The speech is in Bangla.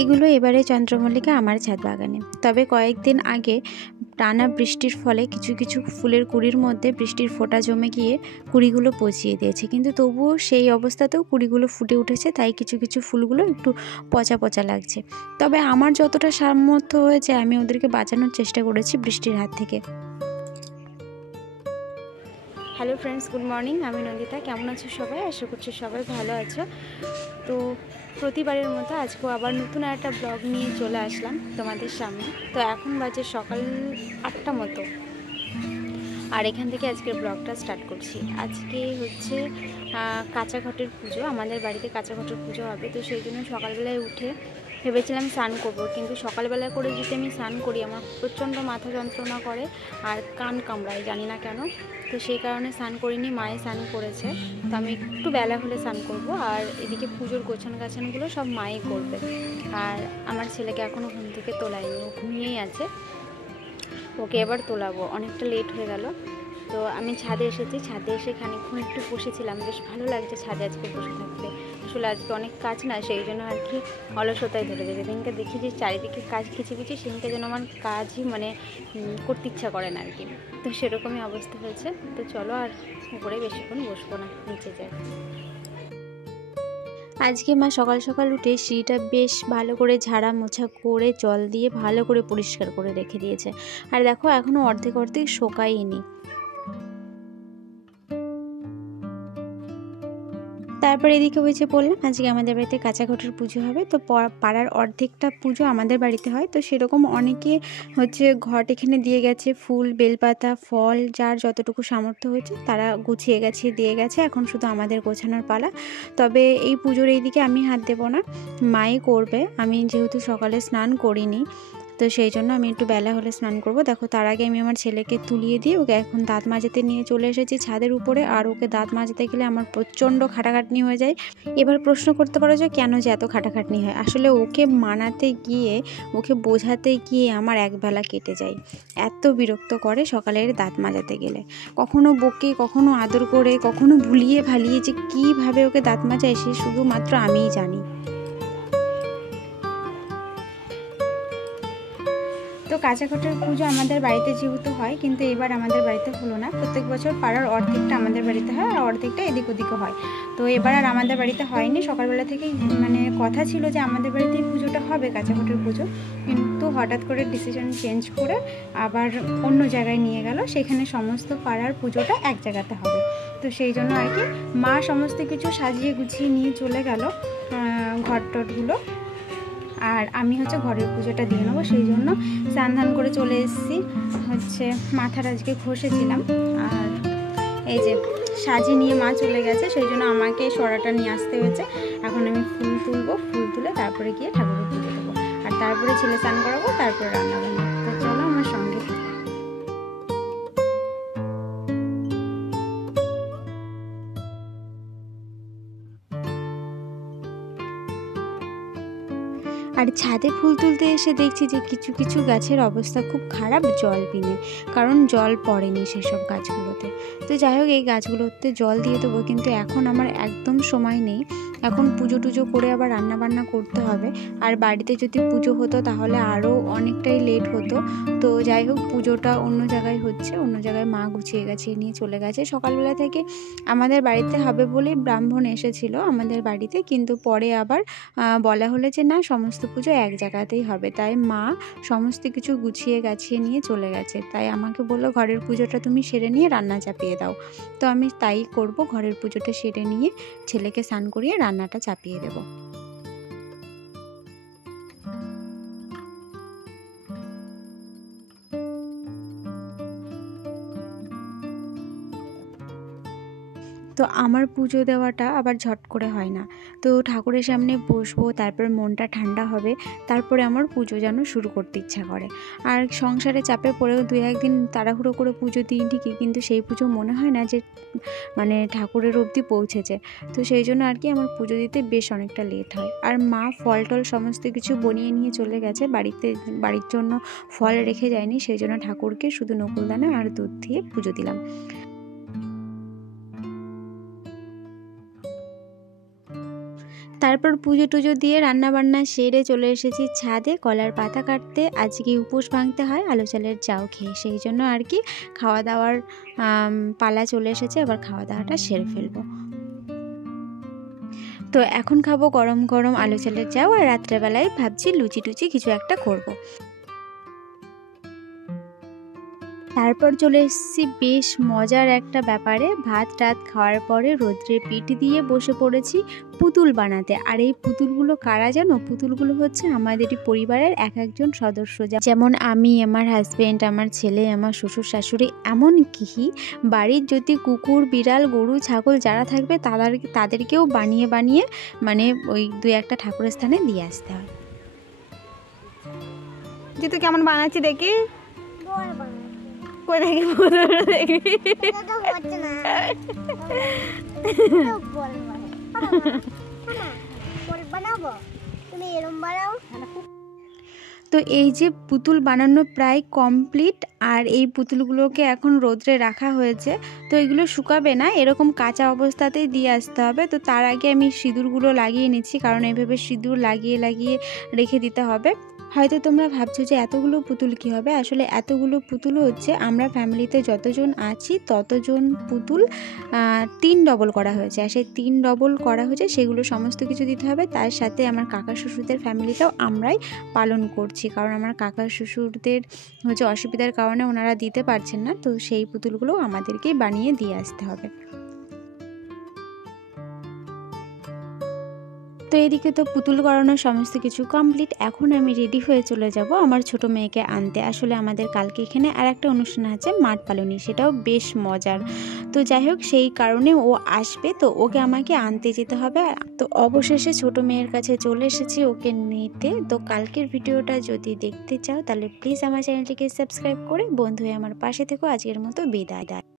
এগুলো এবারে চন্দ্রমল্লিকা আমার ছাদ বাগানে। তবে কয়েকদিন আগে টানা বৃষ্টির ফলে কিছু কিছু ফুলের কুঁড়ির মধ্যে বৃষ্টির ফোঁটা জমে গিয়ে কুঁড়িগুলো পচিয়ে দিয়েছে, কিন্তু তবুও সেই অবস্থাতেও কুঁড়িগুলো ফুটে উঠেছে। তাই কিছু কিছু ফুলগুলো একটু পচা পচা লাগছে। তবে আমার যতটা সামর্থ্য হয়েছে আমি ওদেরকে বাঁচানোর চেষ্টা করেছি বৃষ্টির হাত থেকে। Hello friends, good morning. আমি নন্দিতা। কেমন আছো সবাই? আশা করছি সবাই ভালো আছো। তো প্রতিবারের মতো আজকেও আবার নতুন একটা ব্লগ নিয়ে চলে আসলাম তোমাদের সামনে। তো এখন বাজে সকাল 8টা মতো, আর এখান থেকে আজকের ব্লগটা স্টার্ট করছি। আজকে হচ্ছে কাঁচা ঘটের পুজো। আমাদের বাড়িতে কাঁচা ঘটের পুজো হবে, তো সেই জন্য সকালবেলায় উঠে ভেবেছিলাম স্নান করব, কিন্তু সকালবেলা করে যদি আমি স্নান করি আমার প্রচণ্ড মাথা যন্ত্রণা করে আর কান কামড়ায়, জানি না কেন। তো সেই কারণে স্নান করিনি, মায়ে স্নান করেছে। তো আমি একটু বেলা হলে স্নান করব। আর এদিকে পুজোর গোছান গাছানগুলো সব মাই করবে। আর আমার ছেলেকে এখনও ঘুম থেকে তোলায়নি, ও ঘুমিয়েই আছে। ওকে এবার তোলাবো, অনেকটা লেট হয়ে গেল। তো আমি ছাদে এসেছি, ছাদে এসে খানিকক্ষণ একটু বসেছিলাম। বেশ ভালো লাগছে ছাদে আজকে বসে থাকতে। আসলে আজকে অনেক কাজ না, সেই জন্য আর কি অলসতায় ধরে যায়। যেদিনকে দেখি যে চারিদিকে কাজ খিচিবিচি, সেদিনকে যেন আমার কাজই করতে ইচ্ছা করে না আর কি। তো সেরকমই অবস্থা হয়েছে। তো চলো আর উপরে বেশিক্ষণ বসবো না, নিচে যাই। আজকে মা সকাল সকাল উঠে সিঁড়িটা বেশ ভালো করে ঝাড়া মোছা করে জল দিয়ে ভালো করে পরিষ্কার করে রেখে দিয়েছে। আর দেখো এখনও অর্ধেক অর্ধেক শোকায়নি। তারপর এদিকে হয়েছে বললাম আজকে আমাদের বাড়িতে কাঁচা ঘটের পুজো হবে। তো পাড়ার অর্ধেকটা পুজো আমাদের বাড়িতে হয়। তো সেরকম অনেকে হচ্ছে ঘট এখানে দিয়ে গেছে, ফুল বেলপাতা ফল যার যতটুকু সামর্থ্য হয়েছে তারা গুছিয়ে গেছে, দিয়ে গেছে। এখন শুধু আমাদের গোছানোর পালা। তবে এই পুজোর এইদিকে আমি হাত দেবো না, মাই করবে। আমি যেহেতু সকালে স্নান করিনি, তো সেই জন্য আমি একটু বেলা হলে স্নান করব। দেখো তার আগে আমি আমার ছেলেকে তুলিয়ে দিয়ে ওকে এখন দাঁত মাজাতে নিয়ে চলে এসেছি ছাদের উপরে। আর ওকে দাঁত মাজাতে গেলে আমার প্রচণ্ড খাটাখাটনি হয়ে যায়। এবার প্রশ্ন করতে পারো যে কেন যে এত খাটাখাটনি হয়। আসলে ওকে মানাতে গিয়ে, ওকে বোঝাতে গিয়ে আমার একবেলা কেটে যায়। এত বিরক্ত করে সকালের দাঁত মাজাতে গেলে। কখনো বকে, কখনো আদর করে, কখনো ভুলিয়ে ভালিয়ে যে কীভাবে ওকে দাঁত মাজায় সে শুধুমাত্র আমিই জানি। তো কাঁচা ঘটের পুজো আমাদের বাড়িতে যেহেতু হয়, কিন্তু এবার আমাদের বাড়িতে হলো না। প্রত্যেক বছর পাড়ার অর্ধেকটা আমাদের বাড়িতে হয় আর অর্ধেকটা এদিক ওদিকে হয়। তো এবার আর আমাদের বাড়িতে হয়নি। সকালবেলা থেকেই কথা ছিল যে আমাদের বাড়িতেই পুজোটা হবে, কাঁচা ঘটের পুজো, কিন্তু হঠাৎ করে ডিসিশন চেঞ্জ করে আবার অন্য জায়গায় নিয়ে গেল। সেখানে সমস্ত পাড়ার পুজোটা এক জায়গাতে হবে। তো সেই জন্য আর কি মা সমস্ত কিছু সাজিয়ে গুছিয়ে নিয়ে চলে গেল ঘট টটগুলো। আর আমি হচ্ছে ঘরের পুজোটা দিয়ে নেবো, সেই জন্য স্নান ধান করে চলে এসেছি। হচ্ছে মাথাটা আজকে ঘষেছিলাম, আর এই যে সাজিয়ে নিয়ে মা চলে গেছে, সেই জন্য আমাকে সরাটা নিয়ে আসতে হয়েছে। এখন আমি ফুল তুলবো, ফুল তুলে তারপরে গিয়ে ঠাকুরের পুজো দেবো। আর তারপরে ছেলে স্নান করাবো, তারপরে রান্না বান্না। তো চলো আমার সঙ্গে। আর ছাদে ফুল তুলতে এসে দেখছি যে কিছু কিছু গাছের অবস্থা খুব খারাপ জল বিনে, কারণ জল পড়েনি সেসব গাছগুলোতে। তো যাই হোক এই গাছগুলোতে জল দিয়ে দেবো, কিন্তু এখন আমার একদম সময় নেই। এখন পুজো টুজো করে আবার রান্না বান্না করতে হবে। আর বাড়িতে যদি পুজো হতো তাহলে আরও অনেকটাই লেট হতো। তো যাই হোক পুজোটা অন্য জায়গায় হচ্ছে, অন্য জায়গায় মা গুছিয়ে গাছিয়ে নিয়ে চলে গেছে। সকালবেলা থেকে আমাদের বাড়িতে হবে বলে ব্রাহ্মণ এসেছিল আমাদের বাড়িতে, কিন্তু পরে আবার বলা হলে যে না, সমস্ত পুজো এক জায়গাতেই হবে। তাই মা সমস্ত কিছু গুছিয়ে গাছিয়ে নিয়ে চলে গেছে। তাই আমাকে বললো ঘরের পুজোটা তুমি সেরে নিয়ে রান্না চাপিয়ে দাও। তো আমি তাই করব, ঘরের পুজোটা সেরে নিয়ে ছেলেকে স্নান করিয়ে রান্নাটা চাপিয়ে দেবো। তো আমার পুজো দেওয়াটা আবার ঝট করে হয় না। তো ঠাকুরের সামনে বসবো, তারপর মনটা ঠান্ডা হবে, তারপরে আমার পুজো যেন শুরু করতে ইচ্ছা করে। আর সংসারে চাপে পড়েও 2-1 দিন তাড়াহুড়ো করে পুজো দিই ঠিকই, কিন্তু সেই পুজো মনে হয় না যে ঠাকুরের অবধি পৌঁছেছে। তো সেই জন্য আর কি আমার পুজো দিতে বেশ অনেকটা লেট হয়। আর মা ফল টল সমস্ত কিছু বনিয়ে নিয়ে চলে গেছে বাড়ির জন্য ফল রেখে যায়নি, সেই জন্য ঠাকুরকে শুধু নকুলদানা আর দুধ দিয়ে পুজো দিলাম। তারপর পুজো টুজো দিয়ে রান্নাবান্না সেরে চলে এসেছি ছাদে কলার পাতা কাটতে। আজকে উপোস ভাঙতে হয় আলু চালের চাউ খেয়ে, সেই জন্য আর কি খাওয়া দাওয়ার পালা চলে এসেছে। আবার খাওয়া দাওয়াটা সেরে ফেলবো। তো এখন খাবো গরম গরম আলু চালের চাউ, আর রাত্রেবেলায় ভাবছি লুচি টুচি কিছু একটা করব। তারপর চলে এসেছি বেশ মজার একটা ব্যাপারে। ভাত টাত খাওয়ার পরে রোদ্রে পিঠ দিয়ে বসে পড়েছি পুতুল বানাতে। আর এই পুতুলগুলো কারা জানো? পুতুলগুলো হচ্ছে আমাদেরই পরিবারের এক একজন সদস্য, যেমন আমি, আমার হাজব্যান্ড, আমার ছেলে, আমার শ্বশুর শাশুড়ি, এমনকি বাড়ির যদি কুকুর বিড়াল গরু ছাগল যারা থাকবে তাদেরকেও বানিয়ে বানিয়ে মানে ওই 2-1টা ঠাকুরের স্থানে দিয়ে আসতে হয়। যে তুই কেমন বানাচ্ছি দেখি, কই দেখি পুতুল দেখি। তো এই যে পুতুল বানানো প্রায় কমপ্লিট, আর এই পুতুলগুলোকে এখন রোদ্রে রাখা হয়েছে। তো এগুলো শুকাবে না, এরকম কাঁচা অবস্থাতেই দিয়ে আসতে হবে। তো তার আগে আমি সিঁদুরগুলো লাগিয়ে নিচ্ছি, কারণ এইভাবে সিঁদুর লাগিয়ে লাগিয়ে রেখে দিতে হবে। হয়তো তোমরা ভাবছো যে এতগুলো পুতুল কী হবে, আসলে এতগুলো পুতুল হচ্ছে আমরা ফ্যামিলিতে যতজন আছি ততজন পুতুল 3 ডবল করা হয়েছে। আর সেই 3 ডবল করা হয়েছে সেগুলো সমস্ত কিছু দিতে হবে। তার সাথে আমার কাকা শ্বশুরদের ফ্যামিলিটাও আমরাই পালন করছি, কারণ আমার কাকা শ্বশুরদের হচ্ছে অসুবিধার কারণে ওনারা দিতে পারছেন না। তো সেই পুতুলগুলো আমাদেরকেই বানিয়ে দিয়ে আসতে হবে। তো এদিকে তো পুতুল করানোর সমস্ত কিছু কমপ্লিট। এখন আমি রেডি হয়ে চলে যাব আমার ছোট মেয়েকে আনতে। আসলে আমাদের কালকে এখানে আর একটা অনুষ্ঠান আছে মাঠ পালনি, সেটাও বেশ মজার। তো যাই হোক, সেই কারণে ও আসবে, তো ওকে আমাকে আনতে যেতে হবে। তো অবশেষে ছোট মেয়ের কাছে চলে এসেছি ওকে নিতে। তো কালকের ভিডিওটা যদি দেখতে চাও তাহলে প্লিজ আমার চ্যানেলটিকে সাবস্ক্রাইব করে বন্ধু হয়ে আমার পাশে থেকো। আজকের মতো বিদায়।